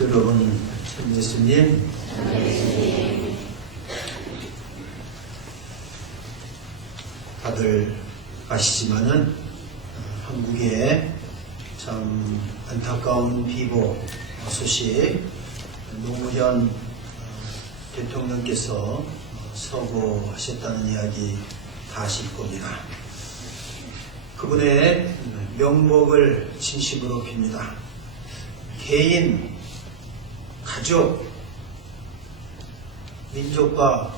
여러분, 참 예수님, 다들 아시지만은 한국에 참 안타까운 비보 소식, 노무현 대통령께서 서거하셨다는 이야기 다 아실 겁니다. 그분의 명복을 진심으로 빕니다. 개인, 가족, 민족과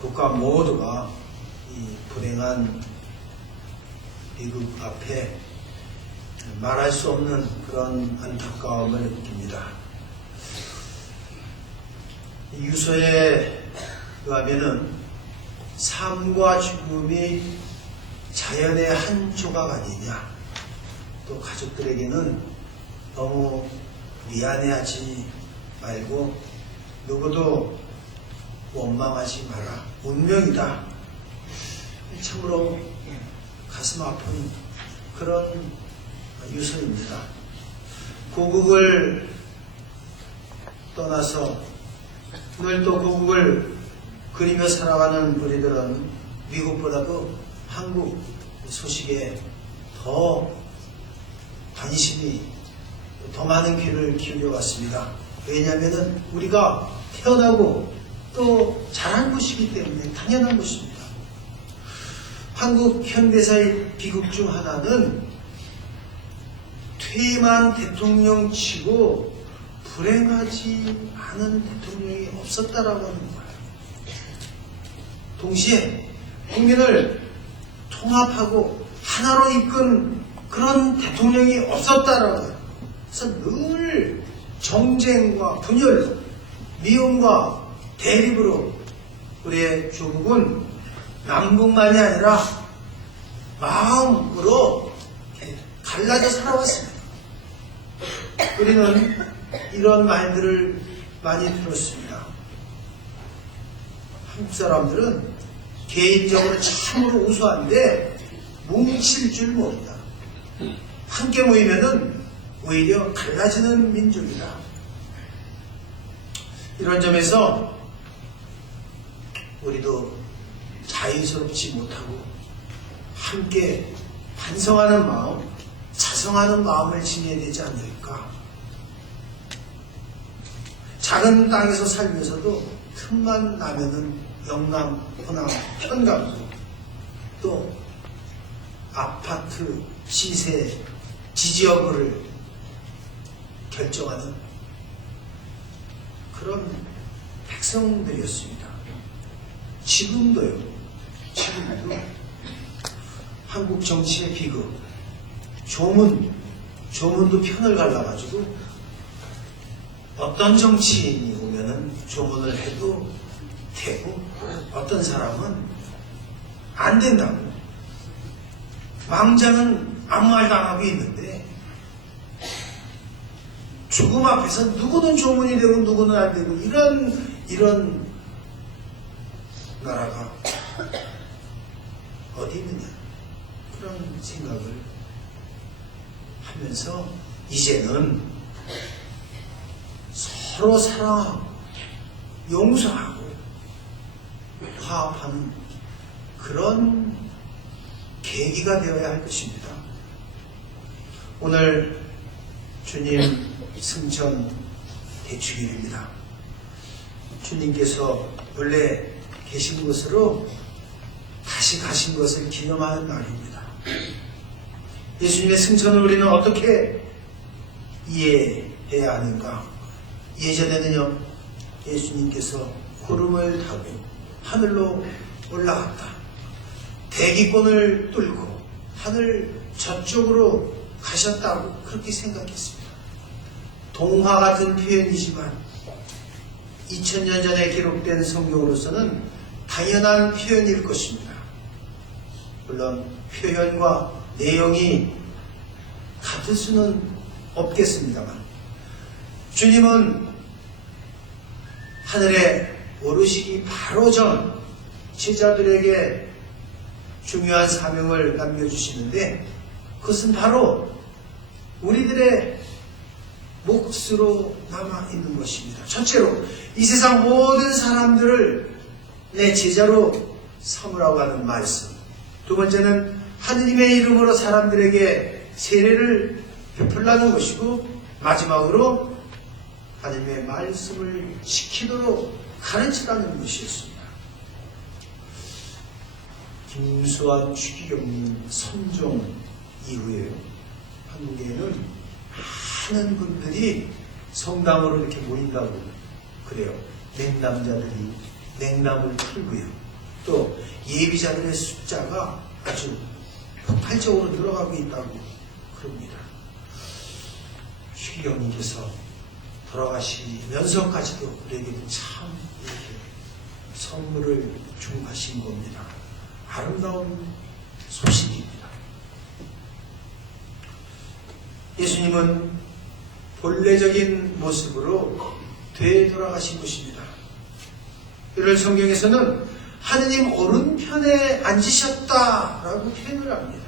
국가 모두가 이 불행한 비극 앞에 말할 수 없는 그런 안타까움을 느낍니다. 유서에 의하면은 삶과 죽음이 자연의 한 조각 아니냐, 또 가족들에게는 너무 미안해하지 말고 누구도 원망하지 마라, 운명이다. 참으로 가슴 아픈 그런 유서입니다. 고국을 떠나서 늘 또 고국을 그리며 살아가는 우리들은 미국보다도 한국 소식에 더 관심이, 더 많은 귀를 기울여 왔습니다. 왜냐하면 우리가 태어나고 또 자란 곳이기 때문에 당연한 것입니다. 한국 현대사의 비극 중 하나는 퇴임한 대통령 치고 불행하지 않은 대통령이 없었다라고 하는 거예요. 동시에 국민을 통합하고 하나로 이끈 그런 대통령이 없었다라고 해요. 그래서 늘 정쟁과 분열, 미움과 대립으로 우리의 조국은 남북만이 아니라 마음으로 갈라져 살아왔습니다. 우리는 이런 말들을 많이 들었습니다. 한국 사람들은 개인적으로 참으로 우수한데 뭉칠 줄 모른다. 함께 모이면은 오히려 갈라지는 민족이다. 이런 점에서 우리도 자유스럽지 못하고 함께 반성하는 마음, 자성하는 마음을 지녀야 되지 않을까. 작은 땅에서 살면서도 틈만 나면은 영남, 호남, 편가구, 또 아파트 시세, 지지 여부를 결정하는 그런 백성들이었습니다. 지금도 한국 정치의 비극, 조문도 편을 갈라가지고 어떤 정치인이 오면은 조문을 해도 되고 어떤 사람은 안 된다고, 왕자는 아무 말도 안 하고 있는데 죽음 앞에서 누구는 조문이 되고 누구는 안 되고 이런 나라가 어디 있느냐, 그런 생각을 하면서 이제는 서로 사랑하고 용서하고 화합하는 그런 계기가 되어야 할 것입니다. 오늘 주님 승천 대축일입니다. 주님께서 원래 계신 곳으로 다시 가신 것을 기념하는 날입니다. 예수님의 승천을 우리는 어떻게 이해해야 하는가? 예전에는요, 예수님께서 구름을 타고 하늘로 올라갔다, 대기권을 뚫고 하늘 저쪽으로 가셨다고 그렇게 생각했습니다. 동화 같은 표현이지만 2000년 전에 기록된 성경으로서는 당연한 표현일 것입니다. 물론 표현과 내용이 같을 수는 없겠습니다만 주님은 하늘에 오르시기 바로 전 제자들에게 중요한 사명을 남겨주시는데, 그것은 바로 우리들의 목 것으로 남아 있는 것입니다. 첫째로 이 세상 모든 사람들을 내 제자로 삼으라고 하는 말씀. 두 번째는 하느님의 이름으로 사람들에게 세례를 베풀라는 것이고, 마지막으로 하느님의 말씀을 지키도록 가르치라는 것이었습니다. 김수환 추기경님 선종 이후에 한국에는 많은 분들이 성당으로 이렇게 모인다고 그래요. 냉담자들이 냉담을 풀고요. 또 예비자들의 숫자가 아주 폭발적으로 늘어가고 있다고 그럽니다. 추기경님께서 돌아가시면서까지도 우리에게 참 이렇게 선물을 주고 가신 겁니다. 아름다운 소식입니다. 예수님은 본래적인 모습으로 되돌아가신 것입니다. 이를 성경에서는 하느님 오른편에 앉으셨다라고 표현을 합니다.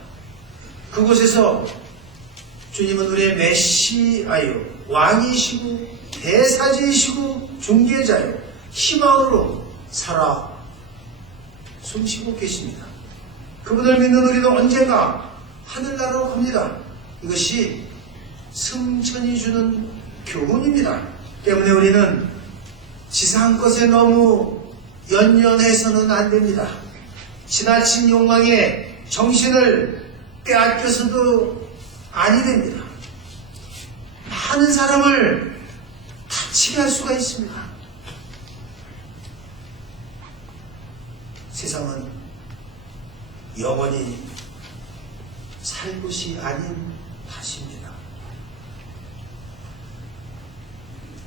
그곳에서 주님은 우리의 메시아요, 왕이시고 대사지이시고 중개자요, 희망으로 살아 숨쉬고 계십니다. 그분을 믿는 우리도 언젠가 하늘나라로 갑니다. 이것이 승천이 주는 교훈입니다. 때문에 우리는 지상 것에 너무 연연해서는 안 됩니다. 지나친 욕망에 정신을 빼앗겨서도 아니 됩니다. 많은 사람을 다치게 할 수가 있습니다. 세상은 영원히 살 곳이 아닌 탓입니다.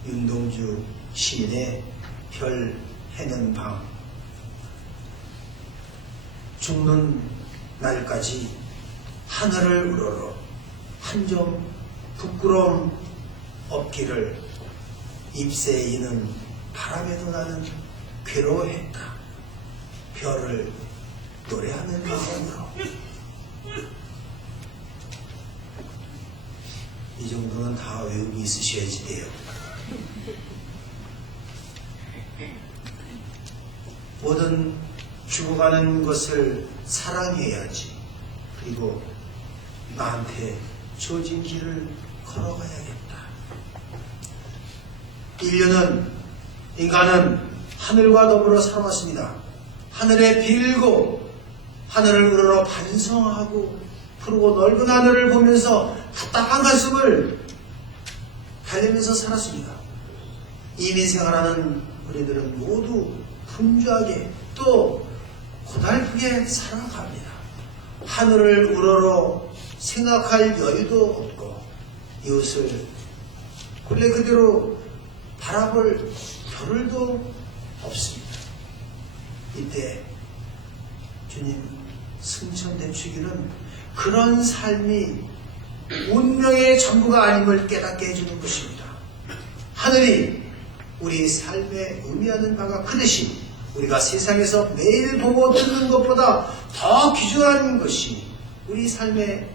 윤동주 시인의 별 해는 밤. 죽는 날까지 하늘을 우러러 한 점 부끄러움 없기를 잎새에 이는 바람에도 나는 괴로워했다. 별을 노래하는 마음으로. 이 정도는 다 외우고 있으셔야지 돼요. 모든 죽어가는 것을 사랑해야지. 그리고 나한테 주어진 길을 걸어가야겠다. 인간은 하늘과 더불어 살아왔습니다. 하늘에 빌고 하늘을 우러러 반성하고 푸르고 넓은 하늘을 보면서 답답한 가슴을 달래면서 살았습니다. 이민 생활하는 우리들은 모두 분주하게 또 고달프게 살아갑니다. 하늘을 우러러 생각할 여유도 없고 이웃을 본래 그대로 바라볼 겨를도 없습니다. 이때 주님 승천되시기는 그런 삶이 운명의 전부가 아님을 깨닫게 해주는 것입니다. 하늘이 우리 삶에 의미하는 바가 크듯이 우리가 세상에서 매일 보고 듣는 것보다 더 귀중한 것이 우리 삶에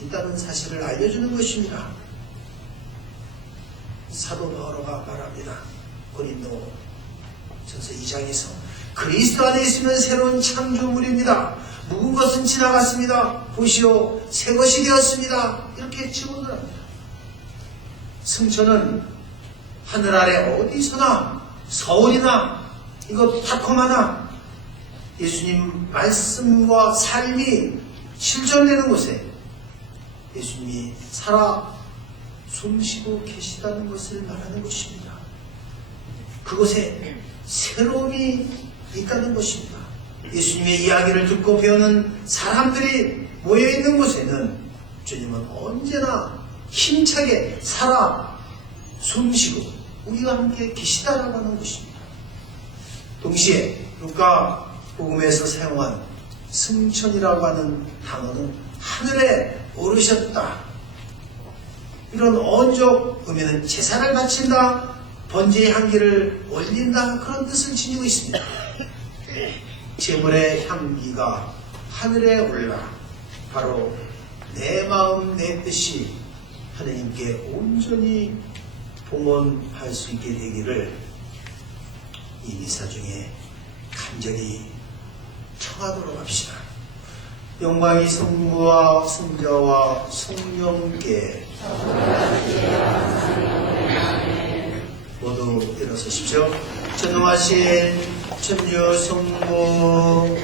있다는 사실을 알려주는 것입니다. 사도 바오로가 말합니다. 고린도 전서 2장에서 그리스도 안에 있으면 새로운 창조물입니다. 묵은 것은 지나갔습니다. 보시오 새 것이 되었습니다. 이렇게 증언을 합니다. 승천은 하늘 아래 어디서나 서울이나 이것 타코마나 예수님 말씀과 삶이 실존되는 곳에 예수님이 살아 숨쉬고 계시다는 것을 말하는 것입니다. 그곳에 새로움이 있다는 것입니다. 예수님의 이야기를 듣고 배우는 사람들이 모여있는 곳에는 주님은 언제나 힘차게 살아 숨쉬고 우리가 함께 계시다라고 하는 것입니다. 동시에 루카 복음에서 사용한 승천이라고 하는 단어는 하늘에 오르셨다. 이런 어원적 의미는 제사를 바친다, 번제의 향기를 올린다, 그런 뜻을 지니고 있습니다. 제물의 향기가 하늘에 올라 바로 내 마음 내 뜻이 하나님께 온전히 봉헌할 수 있게 되기를 이 미사 중에 간절히 청하도록 합시다. 영광이 성부와 성자와 성령께 모두 일어서십시오. 전능하신 천주 성부